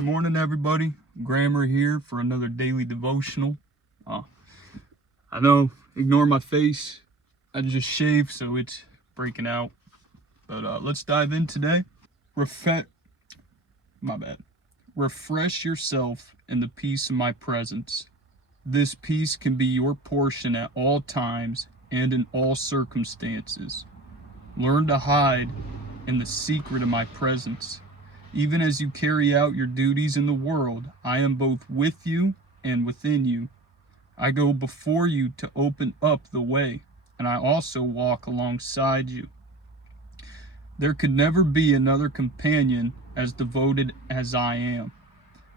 Good morning, everybody. Grammar here for another daily devotional. I know, ignore my face. I just shaved, so it's breaking out. But let's dive in today. My bad. Refresh yourself in the peace of my presence. This peace can be your portion at all times and in all circumstances. Learn to hide in the secret of my presence. Even as you carry out your duties in the world, I am both with you and within you. I go before you to open up the way, and I also walk alongside you. There could never be another companion as devoted as I am.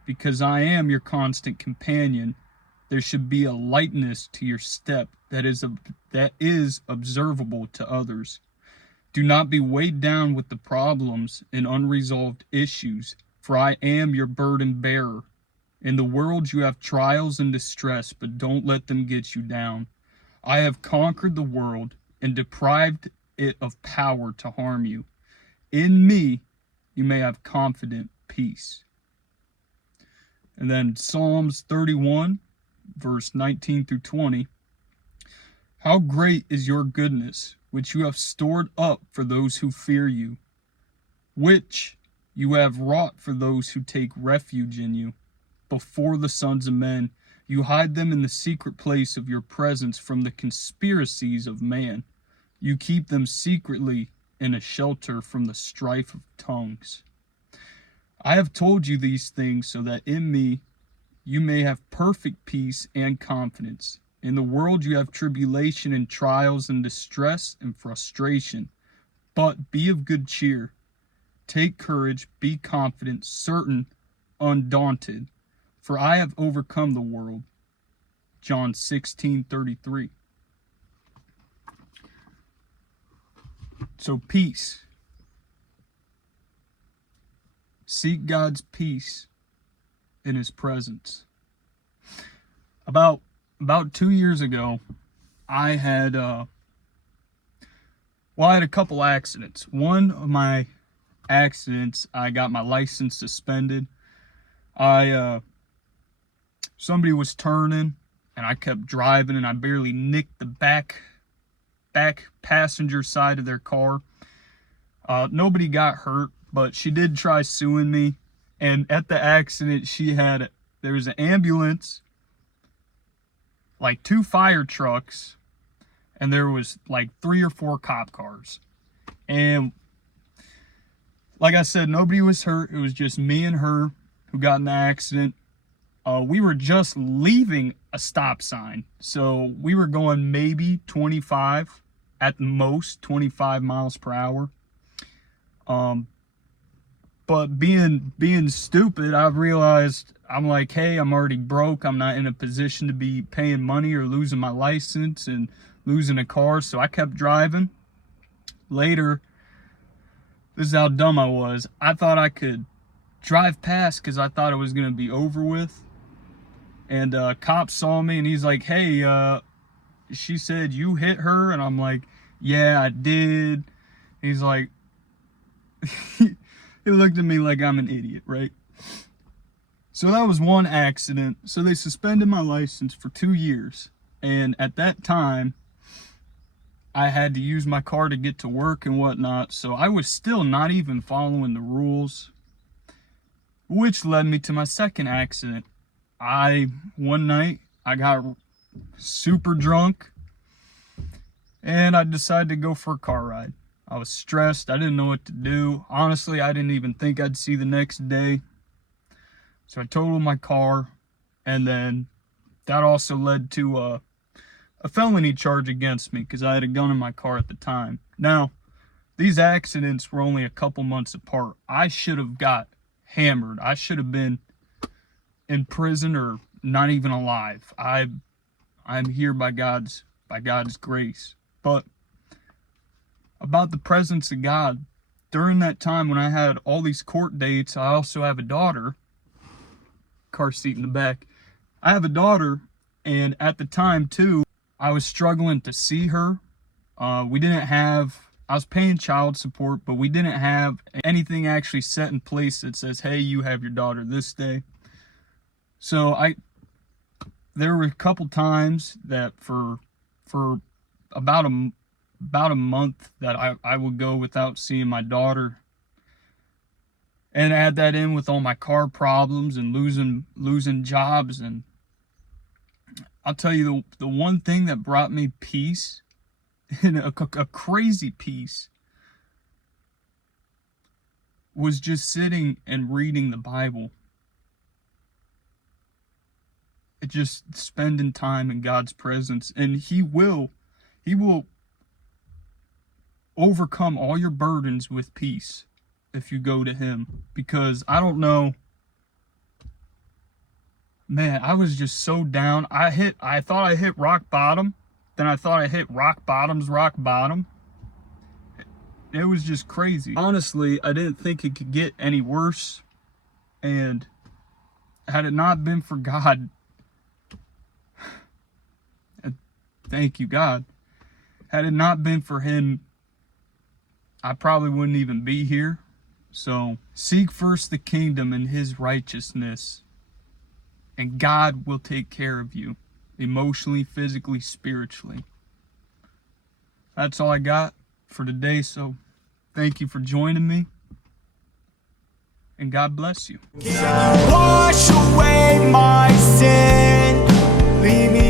Because I am your constant companion, there should be a lightness to your step that is observable to others. Do not be weighed down with the problems and unresolved issues, for I am your burden bearer. In the world you have trials and distress, but don't let them get you down. I have conquered the world and deprived it of power to harm you. In me, you may have confident peace. And then Psalms 31, verse 19 through 20. How great is your goodness, which you have stored up for those who fear you, which you have wrought for those who take refuge in you. Before the sons of men, you hide them in the secret place of your presence from the conspiracies of man. You keep them secretly in a shelter from the strife of tongues. I have told you these things so that in me you may have perfect peace and confidence. In the world you have tribulation and trials and distress and frustration. But be of good cheer. Take courage, be confident, certain, undaunted. For I have overcome the world. John 16:33. So peace. Seek God's peace in his presence. About 2 years ago, I had a couple accidents. One of my accidents, I got my license suspended. Somebody was turning, and I kept driving, and I barely nicked the back passenger side of their car. Nobody got hurt, but she did try suing me. And at the accident, there was an ambulance, like 2 fire trucks, and there was like 3 or 4 cop cars. And like I said, nobody was hurt. It was just me and her who got in the accident. We were just leaving a stop sign, so we were going maybe 25, at the most 25 miles per hour. But being stupid, I realized, I'm like, hey, I'm already broke. I'm not in a position to be paying money or losing my license and losing a car. So I kept driving. Later, this is how dumb I was. I thought I could drive past because I thought it was going to be over with. And a cop saw me and he's like, hey, she said you hit her. And I'm like, yeah, I did. He's like, he looked at me like I'm an idiot, right? So that was one accident. So they suspended my license for 2 years. And at that time, I had to use my car to get to work and whatnot. So I was still not even following the rules, which led me to my second accident. One night, I got super drunk and I decided to go for a car ride. I was stressed. I didn't know what to do. Honestly, I didn't even think I'd see the next day. So I totaled my car, and then that also led to a felony charge against me because I had a gun in my car at the time. Now, these accidents were only a couple months apart. I should have got hammered. I should have been in prison or not even alive. I'm here by God's grace. But about the presence of God, during that time when I had all these court dates, I also have a daughter. Car seat in the back. I have a daughter, and at the time too, I was struggling to see her. I I was paying child support, but we didn't have anything actually set in place that says, hey, you have your daughter this day. So there were a couple times that for about a month that I would go without seeing my daughter. And add that in with all my car problems and losing jobs. And I'll tell you, the one thing that brought me peace, and a crazy peace, was just sitting and reading the Bible. Just spending time in God's presence. And He will overcome all your burdens with peace if you go to Him. Because I don't know, man, I was just so down. I thought I hit rock bottom. Then I thought I hit rock bottom's rock bottom. It was just crazy. Honestly, I didn't think it could get any worse. And had it not been for God, thank you, God. Had it not been for Him, I probably wouldn't even be here. So seek first the kingdom and His righteousness, and God will take care of you emotionally, physically, spiritually. That's all I got for today. So thank you for joining me, and God bless you. Wash away my sin, leave me